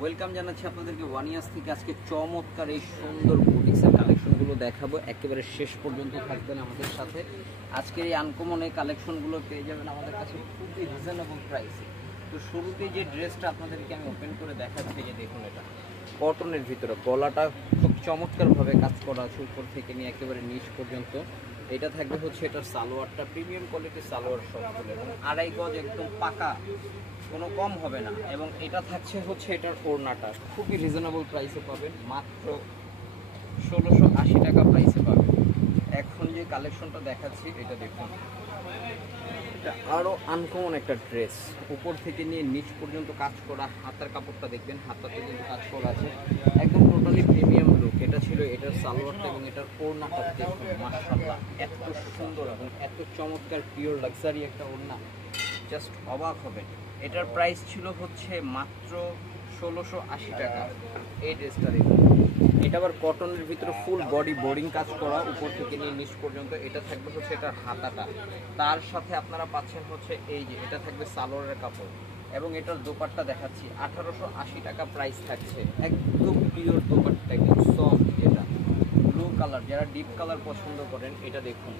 Welcome জানাচ্ছি আপনাদেরকে ওয়ানিয়াস থেকে। আজকে চমৎকার এই সুন্দর বুটিক্সের কালেকশনগুলো দেখাবো, একেবারে শেষ পর্যন্ত থাকবেন আমাদের সাথে। আজকের এই আনকমন এই কালেকশনগুলো পেয়ে যাবেন আমাদের কাছে খুবই রিজনেবল প্রাইসে। তো শুরুতে যে ড্রেসটা আপনাদেরকে আমি ওপেন করে দেখাচ্ছি, যে দেখুন এটা কটনের ভিতরে, গলাটা খুব চমৎকারভাবে কাজ করা আছে উপর থেকে নিয়ে একেবারে নিচ পর্যন্ত। এটা থাকবে হচ্ছে এটার সালোয়ারটা, প্রিমিয়াম কোয়ালিটির সালোয়ার সবগুলো, এবং 2.5 গজ একদম পাকা, কোনো কম হবে না। এবং এটা থাকছে হচ্ছে এটার ওড়নাটা, খুবই রিজনেবল প্রাইসে পাবেন, মাত্র 1680 টাকা প্রাইসে পাবেন। এখন যে কালেকশনটা দেখাচ্ছি এটা দেখুন, এটা আরও আনকমন একটা ড্রেস, উপর থেকে নিয়ে নিচ পর্যন্ত কাজ করা। হাতার কাপড়টা দেখবেন, হাতাতে কিন্তু কাজ করা আছে, একদম টোটালি প্রিমিয়াম লুক। এটা ছিল এটার সালোয়ারটা, এবং এটার ওড়নাটা দেখুন, মাশাআল্লাহ এত সুন্দর এবং এত চমৎকার পিওর লাক্সারি একটা ওড়না, জাস্ট অবাক হবেন। এটার প্রাইস ছিল হচ্ছে মাত্র 1680 টাকা। এই ড্রেসটা দেখুন, এটা আবার কটনের ভিতরে ফুল বডি বোরিং কাজ করা, উপর থেকে নিয়ে নিচ পর্যন্ত। এটা থাকবে হচ্ছে এটার হাতাটা, তার সাথে আপনারা পাচ্ছেন হচ্ছে এই যে এটা থাকবে সালোয়ারের কাপড়, এবং এটার দোপাট্টা দেখাচ্ছি 1880 টাকা প্রাইস থাকছে। একদম পিওর দোপাট্টা, একদম সফট। এটা ব্লু কালার, যারা ডিপ কালার পছন্দ করেন এটা দেখুন,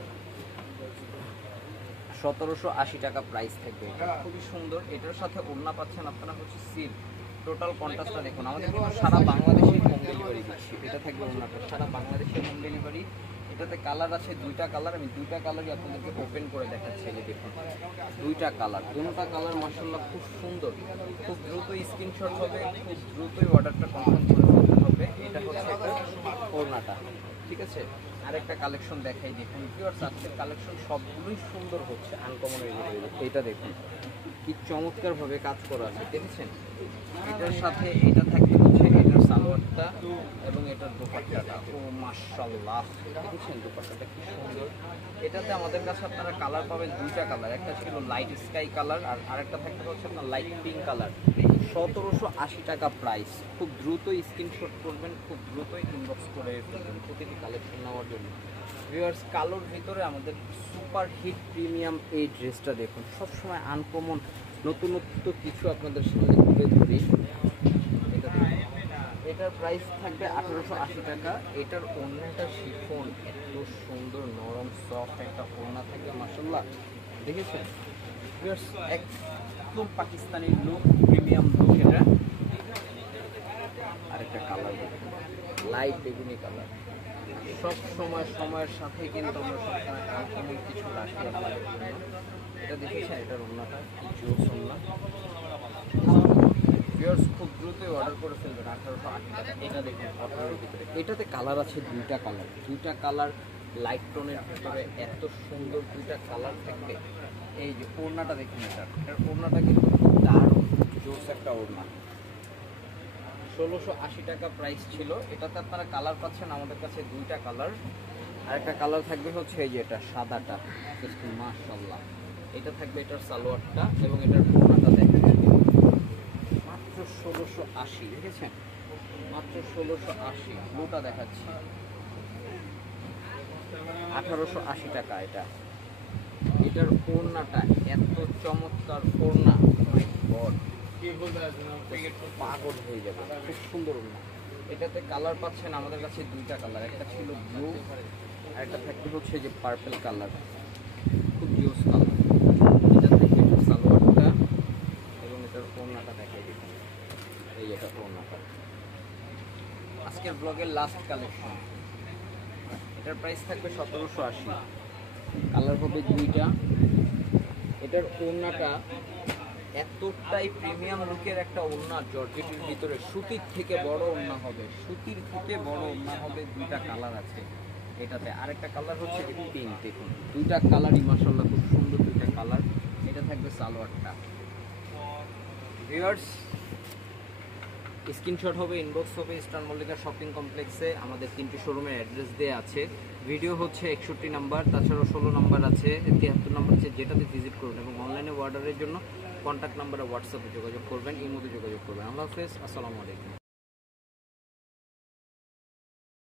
1780 টাকা প্রাইস থাকবে। এটা খুবই সুন্দর। এটার সাথে ওড়না পাচ্ছেন আপনারা হচ্ছে সিল্ক। টোটাল কন্ট্রাস্টটা দেখুন, আমাদের কিন্তু সারা বাংলাদেশে হোম ডেলিভারি দিচ্ছি। এটা থাকবে ওড়নাটা, সারা বাংলাদেশে হোম ডেলিভারি। এটাতে কালার আছে দুইটা কালার, আমি দুইটা কালারই আপনাদেরকে ওপেন করে দেখাচ্ছি। এই দেখুন দুইটা কালার, দুটোটা কালার মাশাআল্লাহ খুব সুন্দর। খুব দ্রুতই স্ক্রিনশট হবে, খুব দ্রুতই অর্ডারটা কনফার্ম করে ফেলতে হবে। এটা হচ্ছে ওড়নাটা, ঠিক আছে। আরেকটা কালেকশন দেখাই, দেখুন ভিউয়ার্স, আজকের কালেকশন সবগুলোই সুন্দর হচ্ছে, আনকমনের ভিতরে। এইটা দেখুন কি চমৎকারভাবে কাজ করা আছে, দেখেছেন। এটার সাথে এটা থাকবে হচ্ছে এটার সালোয়ারটা এবং এটার দোপাট্টাটা। ও মাশাআল্লাহ, দেখেছেন দোপাট্টাটা কি সুন্দর। এটাতে আমাদের কাছে আপনারা কালার পাবেন দুইটা কালার, একটা ছিল লাইট স্কাই কালার, আর আরেকটা থাকবে হচ্ছে আপনার লাইট পিঙ্ক কালার। 1780 টাকা প্রাইস। খুব দ্রুতই স্ক্রিনশট করবেন, খুব দ্রুতই ইনবক্স করে ফেলবেন প্রতিটি কালেকশন নেওয়ার জন্য। ভিউয়ার্স, কালোর ভিতরে আমাদের সুপার হিট প্রিমিয়াম এই ড্রেসটা দেখুন, সবসময় আনকমন নতুনত্ব কিছু আপনাদের সামনে তুলে ধরি। এটা দেখুন, এটার প্রাইস থাকবে 1880 টাকা। এটার ওড়নাটা শিফন, এত সুন্দর নরম সফট একটা ওড়না থাকবে মাশাআল্লাহ, দেখেছেন ভিউয়ার্স, একদম পাকিস্তানি লুক, প্রিমিয়াম লুক। এটা আরেকটা কালার দেখুন, লাইট বেগুনি কালার। সব সময় সময়ের সাথে কিন্তু আমরা সবসময় আনকমন কিছু রাখি আপনাদের জন্য। এটা দেখেছেন, এটার ওড়নাটা কি জোস ওড়না। ভিউয়ার্স, খুব দ্রুতই অর্ডার করে ফেলবেন, 1880 টাকা। এটা দেখুন কটনের ভিতরে, এটাতে কালার আছে দুইটা কালার, দুইটা কালার লাইট টোনের ভিতরে, এত সুন্দর দুইটা কালার থাকবে। এই যে ওড়নাটা দেখুন, এটার ওড়নাটা কিন্তু খুব দারুণ জোস একটা ওড়না। 1680 টাকা প্রাইস ছিল। এটাতে আপনারা কালার পাচ্ছেন আমাদের কাছে দুইটা কালার, আরেকটা কালার থাকবে হচ্ছে এই যে এটা সাদাটা, মাশাআল্লাহ। এটা থাকবে এটার সালোয়ারটা, এবং এটার ওড়নাটা দেখেন মাত্র 1680, দেখেছেন মাত্র 1680। ব্লুটা দেখাচ্ছি 1880 টাকা। এটার ওড়নাটা এত চমৎকার ওড়না, মাই গড, পাগল হয়ে যাবে, খুব সুন্দর ওড়না। এটাতে কালার পাচ্ছেন আমাদের কাছে দুইটা কালার, একটা ছিল ব্লু, আর একটা থাকবে হচ্ছে যে পার্পল কালার, খুব জোস কালার। এটা থাকবে এটার সালোয়ারটা, এবং এটার ওড়নাটা দেখাই দেখুন, এই এটা ওড়নাটা। আজকের ব্লগের লাস্ট কালেকশন, এটার প্রাইস থাকবে 1780, কালার হবে দুইটা। এটার ওড়নাটা এতটাই প্রিমিয়াম লুকের একটা ওড়না, জর্জেটের ভিতরে, সুতির থেকে বড় ওড়না হবে, সুতির থেকে বড় ওড়না হবে। দুইটা কালার আছে এটাতে, আরেকটা কালার হচ্ছে পিঙ্ক। দেখুন দুইটা কালারই মাশাআল্লাহ খুব সুন্দর দুইটা কালার। এটা থাকবে সালোয়ারটা। ভিউয়ার্স, স্ক্রিনশট হবে, ইনবক্স হবে। ইস্টার্ন মল্লিকা শপিং কমপ্লেক্সে আমাদের 3টি শোরুমের অ্যাড্রেস দেওয়া আছে। ভিডিও হচ্ছে 61 নাম্বার, তাছাড়াও 16 নাম্বার আছে, 73 নাম্বার আছে, যেটাতে ভিজিট করুন। এবং অনলাইনে অর্ডারের জন্য কন্ট্যাক্ট নাম্বারে হোয়াটসঅ্যাপে যোগাযোগ করবেন, ইমোতে যোগাযোগ করবেন। আল্লাহ হাফেজ, আসসালামু আলাইকুম।